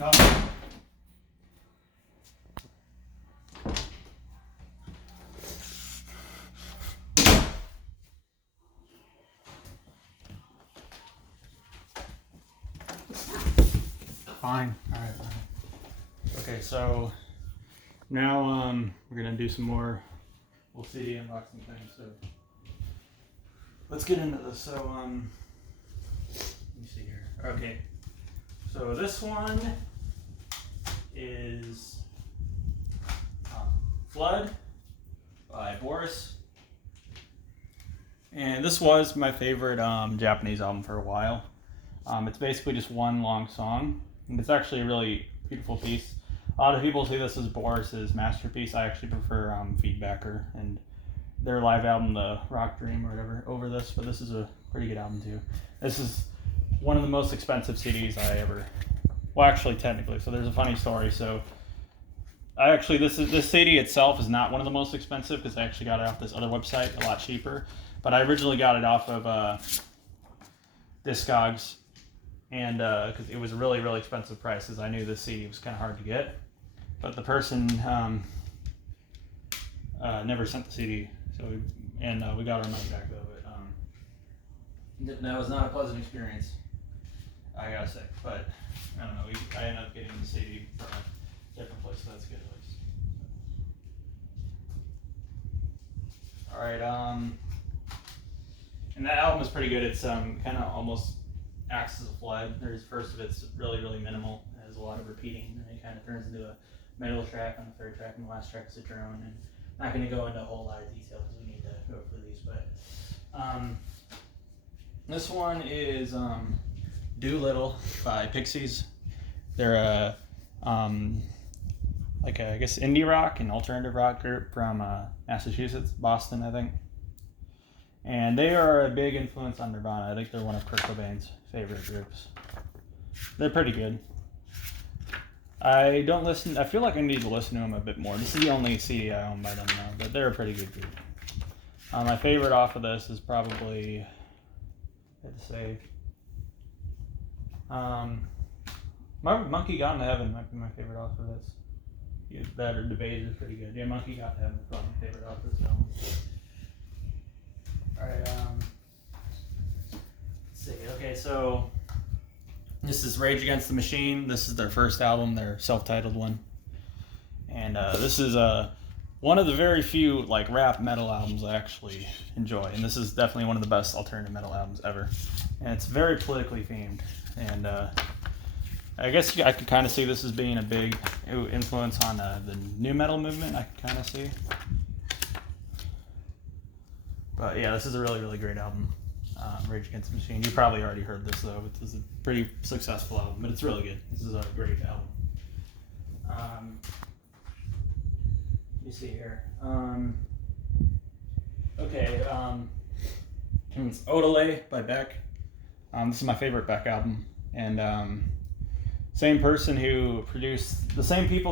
Oh. Fine. All right. Okay, so now we're gonna do some more CD unboxing things. So let's get into this. So let me see here. Okay, so this one is Flood by Boris, and this was my favorite Japanese album for a while. It's basically just one long song, and it's actually a really beautiful piece. A lot of people see this as Boris's masterpiece. I actually prefer Feedbacker and their live album, The Rock Dream or whatever, over this, but this is a pretty good album too. This is one of the most expensive CDs I ever, well actually technically, so there's a funny story. So I actually, this CD itself is not one of the most expensive because I actually got it off this other website, a lot cheaper, but I originally got it off of Discogs, and because it was a really, really expensive prices. I knew this CD was kind of hard to get, but the person never sent the CD, so we got our money back though. But that was not a pleasant experience, I gotta say. But I don't know. I ended up getting the CD from a different place, so that's good at least. All right. And that album is pretty good. It's kind of almost acts as a flood. There's first of it's really, really minimal. It has a lot of repeating, and it kind of turns into a middle track on the third track, and the last track is a drone. And I'm not going to go into a whole lot of detail because we need to go through these. But this one is Doolittle by Pixies. They're a like a, I guess, indie rock and alternative rock group from Massachusetts, Boston, I think. And they are a big influence on Nirvana. I think they're one of Kurt Cobain's favorite groups. They're pretty good. I feel like I need to listen to them a bit more. This is the only CD I own by them now, but they're a pretty good group. My favorite off of this is probably, I'd say, Monkey Got into Heaven might be my favorite off of this. That or Debate is pretty good. Yeah, Monkey Got to Heaven is probably my favorite off this album. Alright, let's see. Okay, so this is Rage Against the Machine. This is their first album, their self-titled one. And this is one of the very few like rap metal albums I actually enjoy. And this is definitely one of the best alternative metal albums ever. And it's very politically themed. And I guess I could kind of see this as being a big influence on the new metal movement. I could kind of see. But yeah, this is a really, really great album, Rage Against the Machine. You probably already heard this though. This is a pretty successful album, but it's really good. This is a great album. You see here. Okay, it's Odelay by Beck. This is my favorite Beck album, and same people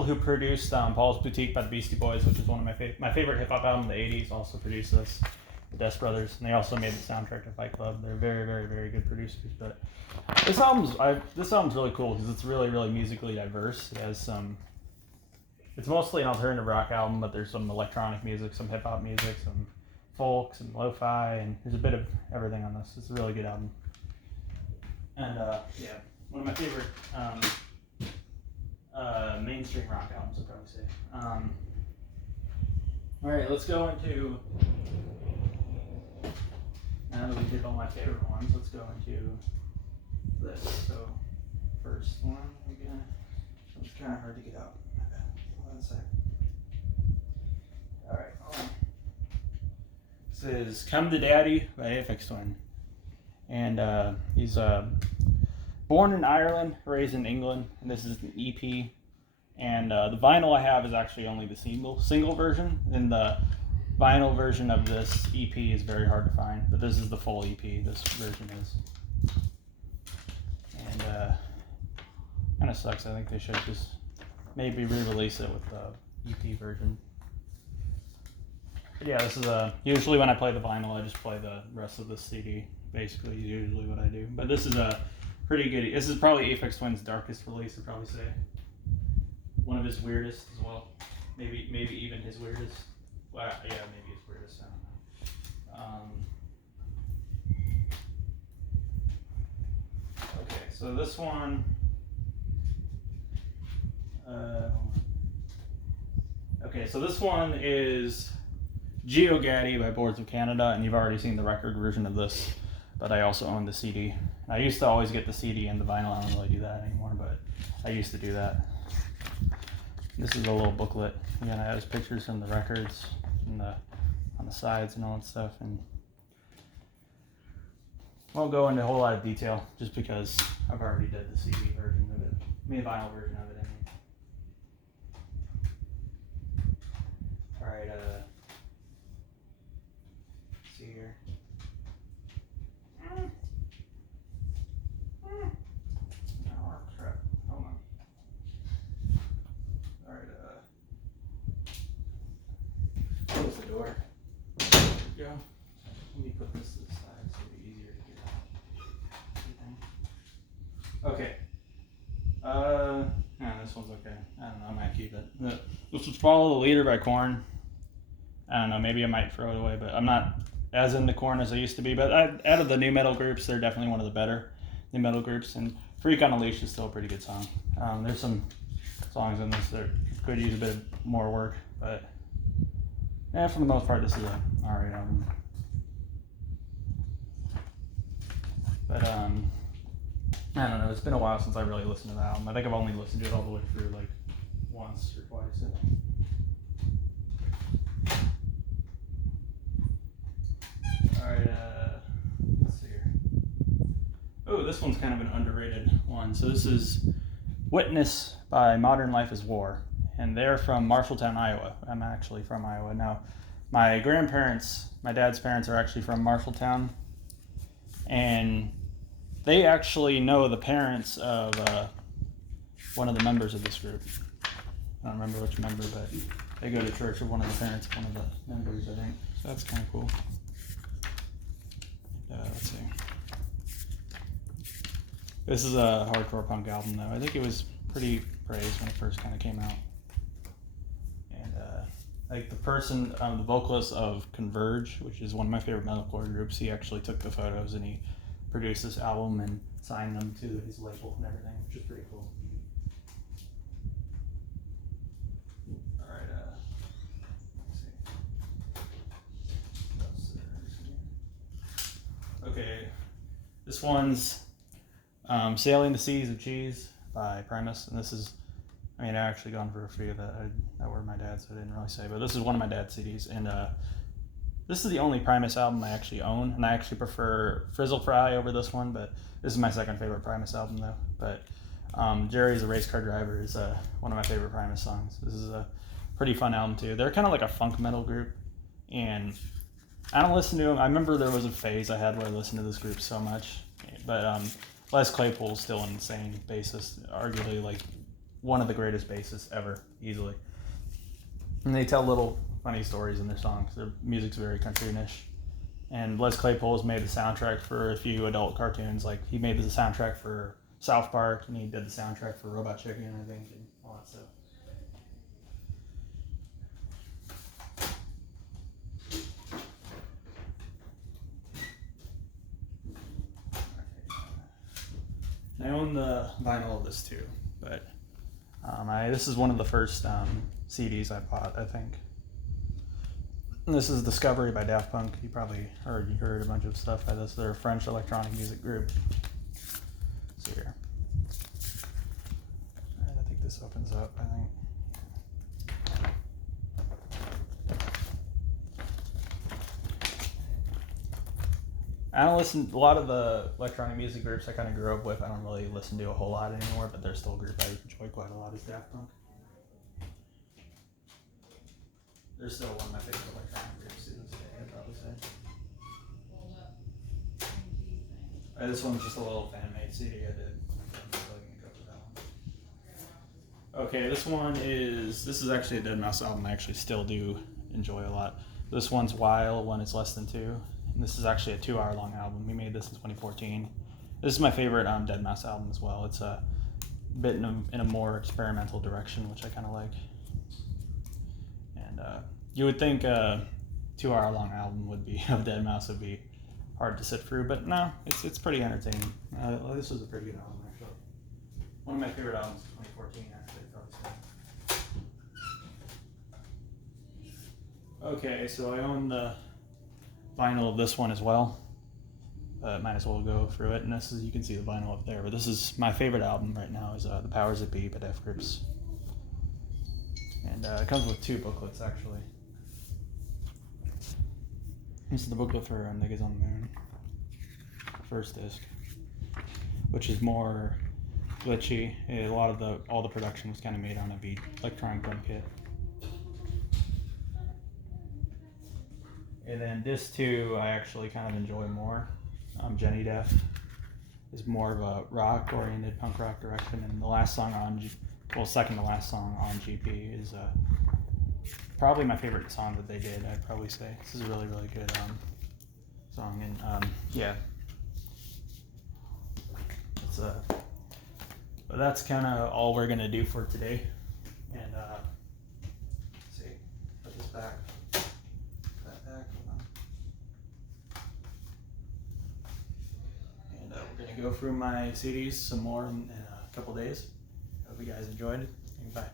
who produced Paul's Boutique by the Beastie Boys, which is one of my favorite hip hop album in the '80s. Also produced this. The Des Brothers, and they also made the soundtrack to Fight Club. They're very, very, very good producers. But this album's really cool because it's really, really musically diverse. It has it's mostly an alternative rock album, but there's some electronic music, some hip hop music, some folk, some lo-fi, and there's a bit of everything on this. It's a really good album. And yeah, one of my favorite mainstream rock albums, I'd probably say. All right, let's go into. Now that we did all my favorite ones, let's go into this. So, first one, it's kind of hard to get out. My bad. One sec. Alright, this is Come to Daddy by Aphex Twin. And he's born in Ireland, raised in England, and this is an EP. And the vinyl I have is actually only the single version, and the vinyl version of this EP is very hard to find, but this is the full EP, this version is. And kind of sucks. I think they should just maybe re-release it with the EP version. But yeah, this is usually when I play the vinyl, I just play the rest of the CD, basically, is usually what I do. But this is Pretty good. This is probably Aphex Twin's darkest release, I'd probably say. One of his weirdest as well. Maybe even his weirdest. Well, yeah, maybe his weirdest. I don't know. Okay, so this one. Okay, so this one is Geo Gaddy by Boards of Canada, and you've already seen the record version of this, but I also own the CD. I used to always get the CD and the vinyl. I don't really do that anymore, but I used to do that. This is a little booklet. Again, it has pictures from the records and on the sides and all that stuff, and won't go into a whole lot of detail just because I've already did the CD version of it. I mean, the vinyl version of it. All right. See here. Oh crap! Hold on. All right. Close the door. There we go. Let me put this to the side so it'll be easier to get out. Okay. Yeah, this one's okay. I don't know. I might keep it. This was Follow the Leader by Korn. I don't know. Maybe I might throw it away, but I'm not as into Korn as I used to be. But out of the new metal groups, they're definitely one of the better new metal groups. And Freak on a Leash is still a pretty good song. There's some songs in this that could use a bit more work, but yeah, for the most part, this is a alright album. But I don't know. It's been a while since I really listened to the album. I think I've only listened to it all the way through like once or twice. I think. Alright, let's see here. Oh, this one's kind of an underrated one. So this is Witness by Modern Life is War. And they're from Marshalltown, Iowa. I'm actually from Iowa. Now, my grandparents, my dad's parents are actually from Marshalltown. And they actually know the parents of one of the members of this group. I don't remember which member, but they go to church with one of the parents of one of the members, I think. So that's kind of cool. Let's see. This is a hardcore punk album, though. I think it was pretty praised when it first kind of came out. And like the person, the vocalist of Converge, which is one of my favorite metalcore groups, he actually took the photos and he produced this album and signed them to his label and everything, which is pretty cool. All right, let's see. Okay, this one's Sailing the Seas of Cheese by Primus, and this is, I mean, I actually gone for a few that were my dad's, so I didn't really say, but this is one of my dad's CDs, and this is the only Primus album I actually own, and I actually prefer Frizzle Fry over this one, but this is my second favorite Primus album, though. But Jerry's a Race Car Driver is one of my favorite Primus songs. This is a pretty fun album, too. They're kind of like a funk metal group, and I don't listen to them. I remember there was a phase I had where I listened to this group so much, but Les Claypool's still an insane bassist, arguably like one of the greatest bassists ever, easily. And they tell little funny stories in their songs. Their music's very cartoonish. And Les Claypool's made the soundtrack for a few adult cartoons. Like he made the soundtrack for South Park, and he did the soundtrack for Robot Chicken, I think, and all that stuff. I own the vinyl of this too, but this is one of the first CDs I bought, I think. And this is Discovery by Daft Punk. You probably heard a bunch of stuff by this. They're a French electronic music group. So here. Alright, I think this opens up, I think. I don't listen, a lot of the electronic music groups I kind of grew up with, I don't really listen to a whole lot anymore, but there's still a group I enjoy quite a lot is Daft Punk. They're still one of my favorite electronic groups to this day, I'd probably say. This one's just a little fan-made CD I did. Okay, this is actually a Dead Mouse album I actually still do enjoy a lot. This one's While When It's Less Than 2. And this is actually a 2-hour long album. We made this in 2014. This is my favorite Dead Mouse album as well. It's a bit in a more experimental direction, which I kind of like. And you would think a 2 hour long album would be of Dead Mouse would be hard to sit through, but no, it's pretty entertaining. This was a pretty good album actually. One of my favorite albums of 2014 actually. Okay, so I own the vinyl of this one as well. Might as well go through it, and this is, you can see the vinyl up there, but this is my favorite album right now is The Powers That Be by Death Grips. And it comes with 2 booklets actually. This is the booklet for Niggas on the Moon, first disc, which is more glitchy. A lot of all the production was kind of made on a beat electronic drum kit. And then disc 2 I actually kind of enjoy more. Jenny Death is more of a rock-oriented punk rock direction, and the last song second to last song on GP is probably my favorite song that they did. I'd probably say this is a really really good song, and yeah, it's but that's kind of all we're gonna do for today. And let's see, put this back. We're going to go through my CDs some more in a couple days. Hope you guys enjoyed. Bye.